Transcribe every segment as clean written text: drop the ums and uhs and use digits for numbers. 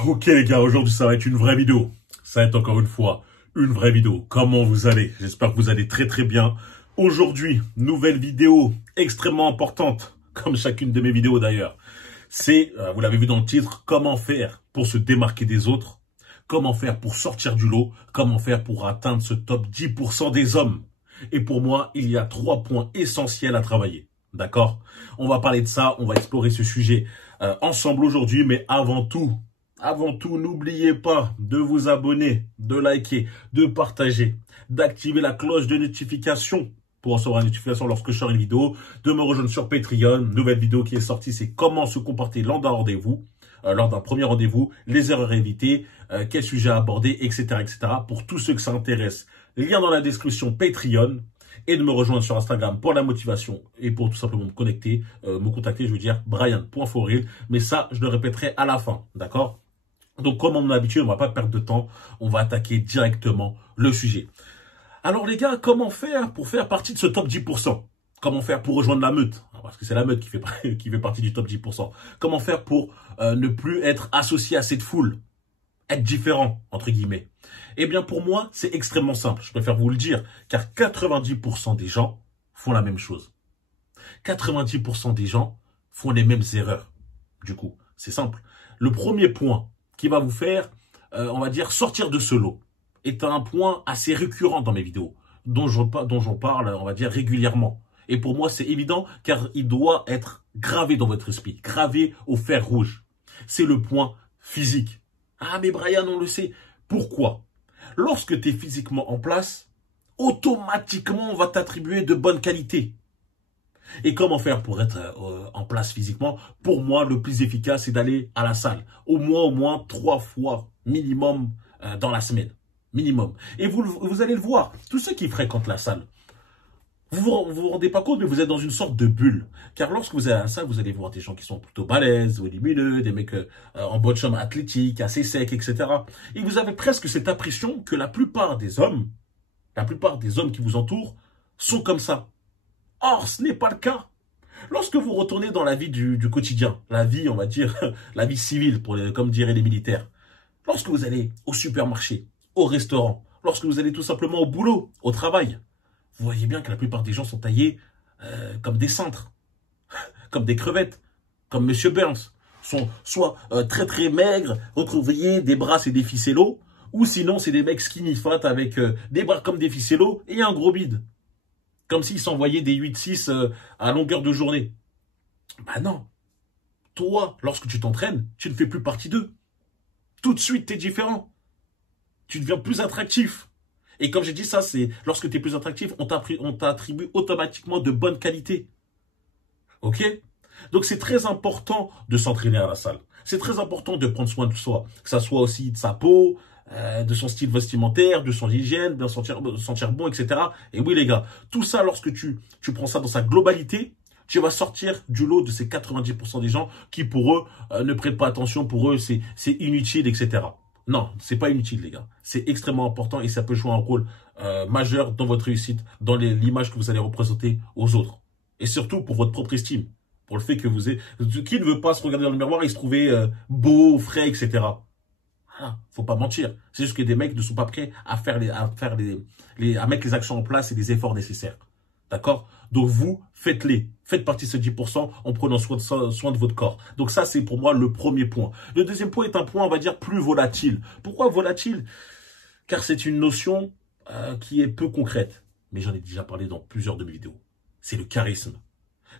Ok les gars, aujourd'hui ça va être une vraie vidéo. Ça va être encore une fois une vraie vidéo. Comment vous allez? J'espère que vous allez très très bien. Aujourd'hui, nouvelle vidéo extrêmement importante, comme chacune de mes vidéos d'ailleurs. C'est, vous l'avez vu dans le titre, comment faire pour se démarquer des autres, comment faire pour sortir du lot, comment faire pour atteindre ce top 10% des hommes. Et pour moi, il y a 3 points essentiels à travailler. D'accord? On va parler de ça, on va explorer ce sujet ensemble aujourd'hui, mais avant tout, n'oubliez pas de vous abonner, de liker, de partager, d'activer la cloche de notification pour recevoir une notification lorsque je sors une vidéo, de me rejoindre sur Patreon. Nouvelle vidéo qui est sortie, c'est comment se comporter lors d'un rendez-vous, lors d'un premier rendez-vous, les erreurs à éviter, quel sujet à aborder, etc., etc. Pour tous ceux que ça intéresse, lien dans la description Patreon. Et de me rejoindre sur Instagram pour la motivation et pour tout simplement me connecter, me contacter, je veux dire Brian.foril. Mais ça, je le répéterai à la fin, d'accord? Donc, comme on a l'habitude, on va pas perdre de temps. On va attaquer directement le sujet. Alors, les gars, comment faire pour faire partie de ce top 10%? Comment faire pour rejoindre la meute? Parce que c'est la meute qui fait partie du top 10%. Comment faire pour ne plus être associé à cette foule? Être différent, entre guillemets. Eh bien, pour moi, c'est extrêmement simple. Je préfère vous le dire, car 90% des gens font la même chose. 90% des gens font les mêmes erreurs. Du coup, c'est simple. Le premier point qui va vous faire, on va dire, sortir de ce lot, est un point assez récurrent dans mes vidéos, dont j'en parle, on va dire, régulièrement. Et pour moi, c'est évident, car il doit être gravé dans votre esprit, gravé au fer rouge. C'est le point physique. Ah, mais Brian, on le sait. Pourquoi? Lorsque tu es physiquement en place, automatiquement, on va t'attribuer de bonnes qualités. Et comment faire pour être en place physiquement? Pour moi, le plus efficace, c'est d'aller à la salle. Au moins 3 fois minimum dans la semaine. Minimum. Et vous allez le voir, tous ceux qui fréquentent la salle, vous rendez pas compte, mais vous êtes dans une sorte de bulle. Car lorsque vous allez à la salle, vous allez voir des gens qui sont plutôt balèzes, volumineux, des mecs en bonne forme athlétique, assez secs, etc. Et vous avez presque cette impression que la plupart des hommes qui vous entourent, sont comme ça. Or, ce n'est pas le cas. Lorsque vous retournez dans la vie du quotidien, la vie, on va dire, la vie civile, comme diraient les militaires, lorsque vous allez au supermarché, au restaurant, lorsque vous allez tout simplement au boulot, au travail, vous voyez bien que la plupart des gens sont taillés comme des cintres, comme des crevettes, comme Monsieur Burns. Sont soit très très maigres, recroquevillés, des bras c'est des ficellos, ou sinon c'est des mecs skinny fat avec des bras comme des ficellos et un gros bide. Comme s'ils s'envoyaient des 8-6 à longueur de journée. Bah non. Toi, lorsque tu t'entraînes, tu ne fais plus partie d'eux. Tout de suite, tu es différent. Tu deviens plus attractif. Et comme j'ai dit ça, c'est lorsque tu es plus attractif, on t'attribue automatiquement de bonnes qualités. Ok? Donc c'est très important de s'entraîner à la salle. C'est très important de prendre soin de soi. Que ça soit aussi de sa peau, de son style vestimentaire, de son hygiène, de sentir bon, etc. Et oui les gars, tout ça lorsque tu prends ça dans sa globalité, tu vas sortir du lot de ces 90% des gens qui pour eux ne prêtent pas attention, pour eux c'est inutile, etc. Non, c'est pas inutile les gars. C'est extrêmement important et ça peut jouer un rôle majeur dans votre réussite, dans l'image que vous allez représenter aux autres. Et surtout pour votre propre estime. Pour le fait que qui ne veut pas se regarder dans le miroir et se trouver beau, frais, etc. Voilà, faut pas mentir. C'est juste que des mecs ne sont pas prêts à mettre les actions en place et les efforts nécessaires. D'accord? Donc vous, faites-les. Faites partie de ce 10% en prenant soin de votre corps. Donc ça, c'est pour moi le premier point. Le deuxième point est un point, on va dire, plus volatile. Pourquoi volatile? Car c'est une notion qui est peu concrète. Mais j'en ai déjà parlé dans plusieurs de mes vidéos. C'est le charisme.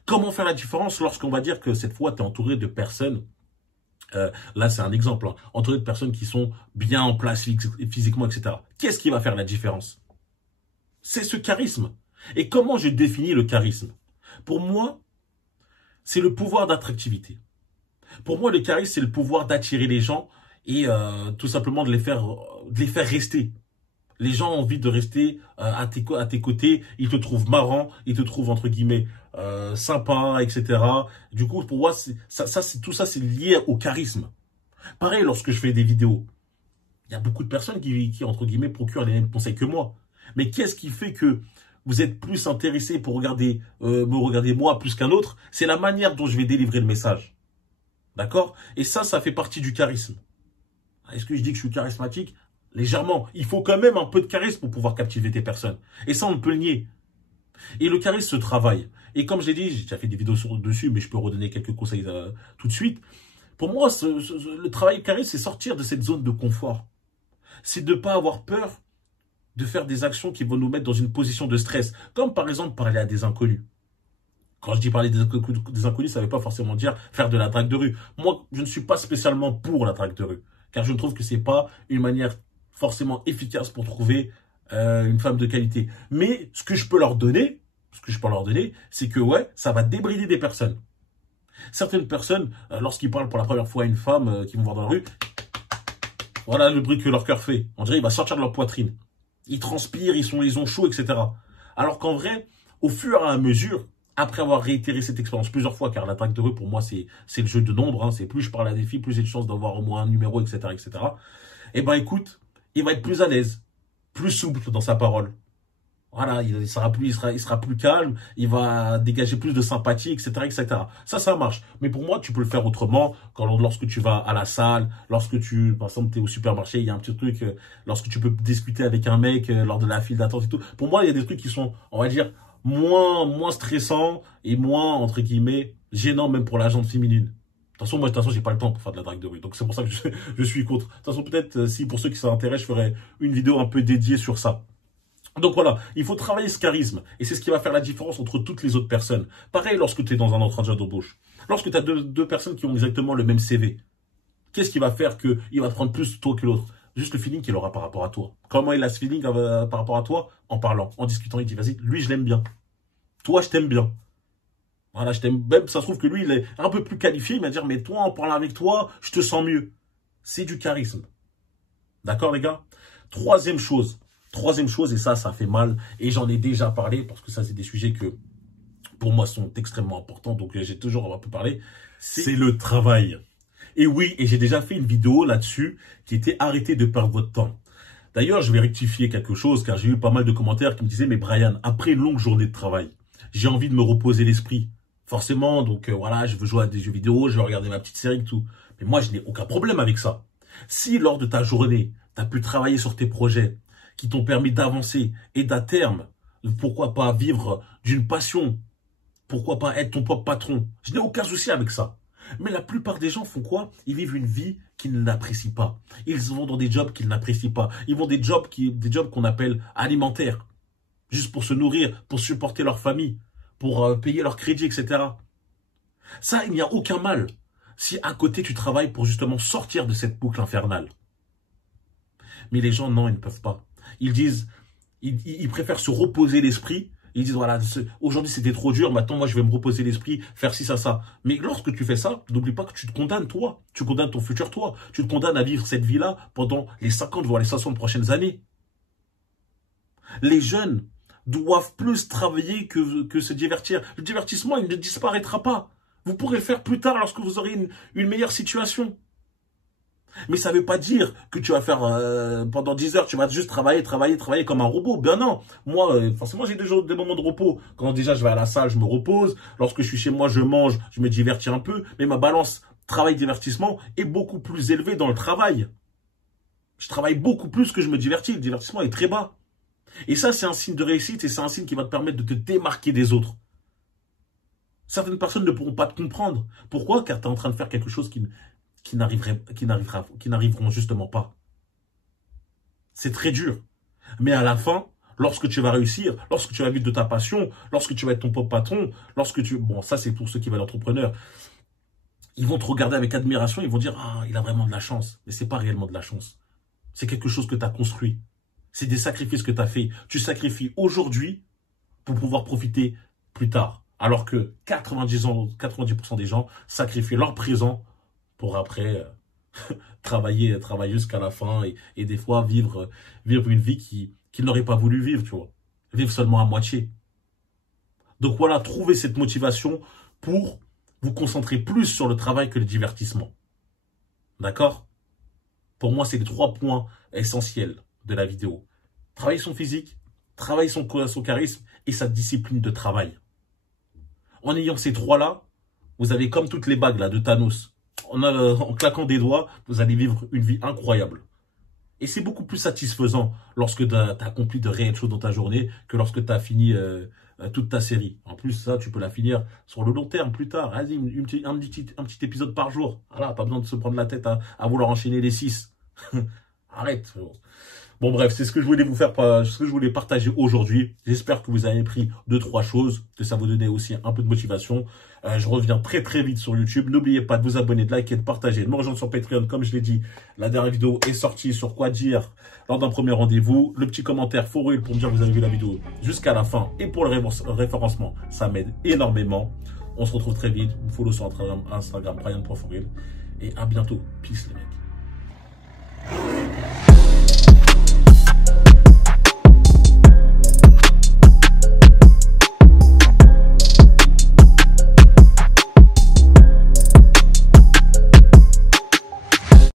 Comment faire la différence lorsqu'on va dire que cette fois, tu es entouré de personnes, là c'est un exemple, hein, entouré de personnes qui sont bien en place physiquement, etc. Qu'est-ce qui va faire la différence? C'est ce charisme. Et comment je définis le charisme? Pour moi, c'est le pouvoir d'attractivité. Pour moi, le charisme, c'est le pouvoir d'attirer les gens et tout simplement de les faire rester. Les gens ont envie de rester à tes côtés, ils te trouvent marrant, ils te trouvent entre guillemets sympa, etc. Du coup, pour moi, tout ça, c'est lié au charisme. Pareil, lorsque je fais des vidéos, il y a beaucoup de personnes qui entre guillemets, procurent les mêmes conseils que moi. Mais qu'est-ce qui fait que vous êtes plus intéressé pour me regarder moi plus qu'un autre? C'est la manière dont je vais délivrer le message. D'accord? Et ça fait partie du charisme. Est-ce que je dis que je suis charismatique? Légèrement. Il faut quand même un peu de charisme pour pouvoir captiver des personnes. Et ça, on ne peut le nier. Et le charisme se travaille. Et comme je l'ai dit, j'ai déjà fait des vidéos dessus, mais je peux redonner quelques conseils tout de suite. Pour moi, le travail charisme, c'est sortir de cette zone de confort. C'est de ne pas avoir peur de faire des actions qui vont nous mettre dans une position de stress. Comme par exemple parler à des inconnus. Quand je dis parler des inconnus, ça ne veut pas forcément dire faire de la drague de rue. Moi, je ne suis pas spécialement pour la drague de rue. Car je trouve que ce n'est pas une manière forcément efficace pour trouver une femme de qualité. Mais ce que je peux leur donner, c'est que ouais, ça va débrider des personnes. Certaines personnes, lorsqu'ils parlent pour la première fois à une femme qu'ils vont voir dans la rue, voilà le bruit que leur cœur fait. On dirait qu'il va sortir de leur poitrine. Ils transpirent, ils ont chaud, etc. Alors qu'en vrai, au fur et à mesure, après avoir réitéré cette expérience plusieurs fois, car la drague de rue, pour moi, c'est le jeu de nombre. Hein, c'est plus je parle à des filles, plus j'ai de chances d'avoir au moins un numéro, etc., etc. Eh ben, écoute, il va être plus à l'aise, plus souple dans sa parole. Voilà, il sera plus calme, il va dégager plus de sympathie, etc., etc. Ça marche. Mais pour moi, tu peux le faire autrement. Lorsque tu vas à la salle, lorsque par exemple, tu es au supermarché, il y a un petit truc, lorsque tu peux discuter avec un mec lors de la file d'attente et tout. Pour moi, il y a des trucs qui sont, on va dire, moins stressants et moins, entre guillemets, gênants même pour la gente féminine. De toute façon, j'ai pas le temps pour faire de la drague de rue. Donc, c'est pour ça que je suis contre. De toute façon, peut-être, si pour ceux qui s'intéressent, je ferai une vidéo un peu dédiée sur ça. Donc voilà, il faut travailler ce charisme. Et c'est ce qui va faire la différence entre toutes les autres personnes. Pareil lorsque tu es dans un entretien d'embauche. Lorsque tu as deux personnes qui ont exactement le même CV. Qu'est-ce qui va faire qu'il va te prendre plus toi que l'autre? Juste le feeling qu'il aura par rapport à toi. Comment il a ce feeling par rapport à toi? En parlant, en discutant, il dit vas-y, lui je l'aime bien. Toi je t'aime bien. Voilà, je t'aime. Même ça se trouve que lui il est un peu plus qualifié. Il va dire mais toi en parlant avec toi, je te sens mieux. C'est du charisme. D'accord les gars? Troisième chose, et ça fait mal, et j'en ai déjà parlé, parce que ça, c'est des sujets que, pour moi, sont extrêmement importants, donc j'ai toujours un peu parlé, c'est le travail. Et oui, et j'ai déjà fait une vidéo là-dessus, qui était « Arrêtez de perdre votre temps ». D'ailleurs, je vais rectifier quelque chose, car j'ai eu pas mal de commentaires qui me disaient « Mais Brian, après une longue journée de travail, j'ai envie de me reposer l'esprit. Forcément, donc voilà, je veux jouer à des jeux vidéo, je veux regarder ma petite série et tout. Mais moi, je n'ai aucun problème avec ça. Si lors de ta journée, tu as pu travailler sur tes projets, qui t'ont permis d'avancer et d'à terme, pourquoi pas vivre d'une passion? Pourquoi pas être ton propre patron? Je n'ai aucun souci avec ça. Mais la plupart des gens font quoi? Ils vivent une vie qu'ils n'apprécient pas. Ils vont dans des jobs qu'ils n'apprécient pas. Ils vont des jobs qu'on appelle alimentaires. Juste pour se nourrir, pour supporter leur famille, pour payer leur crédit, etc. Ça, il n'y a aucun mal. Si à côté tu travailles pour justement sortir de cette boucle infernale. Mais les gens, non, ils ne peuvent pas. Ils disent, ils préfèrent se reposer l'esprit. Ils disent, voilà, aujourd'hui c'était trop dur, maintenant moi je vais me reposer l'esprit, faire ci, ça. Mais lorsque tu fais ça, n'oublie pas que tu te condamnes toi. Tu condamnes ton futur toi. Tu te condamnes à vivre cette vie-là pendant les 50, voire les 60 prochaines années. Les jeunes doivent plus travailler que se divertir. Le divertissement, il ne disparaîtra pas. Vous pourrez le faire plus tard lorsque vous aurez une meilleure situation. Mais ça ne veut pas dire que tu vas faire pendant 10 heures, tu vas juste travailler comme un robot. Ben non, moi, forcément, j'ai des moments de repos. Quand déjà je vais à la salle, je me repose. Lorsque je suis chez moi, je mange, je me divertis un peu. Mais ma balance travail-divertissement est beaucoup plus élevée dans le travail. Je travaille beaucoup plus que je me divertis. Le divertissement est très bas. Et ça, c'est un signe de réussite et c'est un signe qui va te permettre de te démarquer des autres. Certaines personnes ne pourront pas te comprendre. Pourquoi? Car tu es en train de faire quelque chose qui n'arriveront justement pas. C'est très dur. Mais à la fin, lorsque tu vas réussir, lorsque tu vas vivre de ta passion, lorsque tu vas être ton propre patron, bon, ça c'est pour ceux qui veulent être entrepreneurs, ils vont te regarder avec admiration, ils vont dire, ah, il a vraiment de la chance. Mais c'est pas réellement de la chance. C'est quelque chose que tu as construit. C'est des sacrifices que tu as fait. Tu sacrifies aujourd'hui pour pouvoir profiter plus tard. Alors que 90% des gens sacrifient leur présent pour après travailler jusqu'à la fin et des fois vivre une vie qu'ils n'auraient pas voulu vivre, tu vois. Vivre seulement à moitié. Donc voilà, trouvez cette motivation pour vous concentrer plus sur le travail que le divertissement. D'accord? Pour moi, c'est les 3 points essentiels de la vidéo. Travailler son physique, travailler son charisme et sa discipline de travail. En ayant ces 3-là, vous avez comme toutes les bagues là de Thanos. en claquant des doigts, vous allez vivre une vie incroyable. Et c'est beaucoup plus satisfaisant lorsque tu as accompli de réelles choses dans ta journée que lorsque tu as fini toute ta série. En plus, ça, tu peux la finir sur le long terme, plus tard. Vas-y, un petit épisode par jour. Voilà, pas besoin de se prendre la tête à vouloir enchaîner les 6. Arrête. Bon, bref, c'est ce que je voulais vous faire, ce que je voulais partager aujourd'hui. J'espère que vous avez pris 2-3 choses, que ça vous donnait aussi un peu de motivation. Je reviens très très vite sur YouTube. N'oubliez pas de vous abonner, de liker, de partager, de me rejoindre sur Patreon. Comme je l'ai dit, la dernière vidéo est sortie sur quoi dire lors d'un premier rendez-vous. Le petit commentaire for real pour me dire que vous avez vu la vidéo jusqu'à la fin. Et pour le référencement, ça m'aide énormément. On se retrouve très vite. Vous me follow sur Instagram, Brian.forreal. Et à bientôt. Peace les mecs.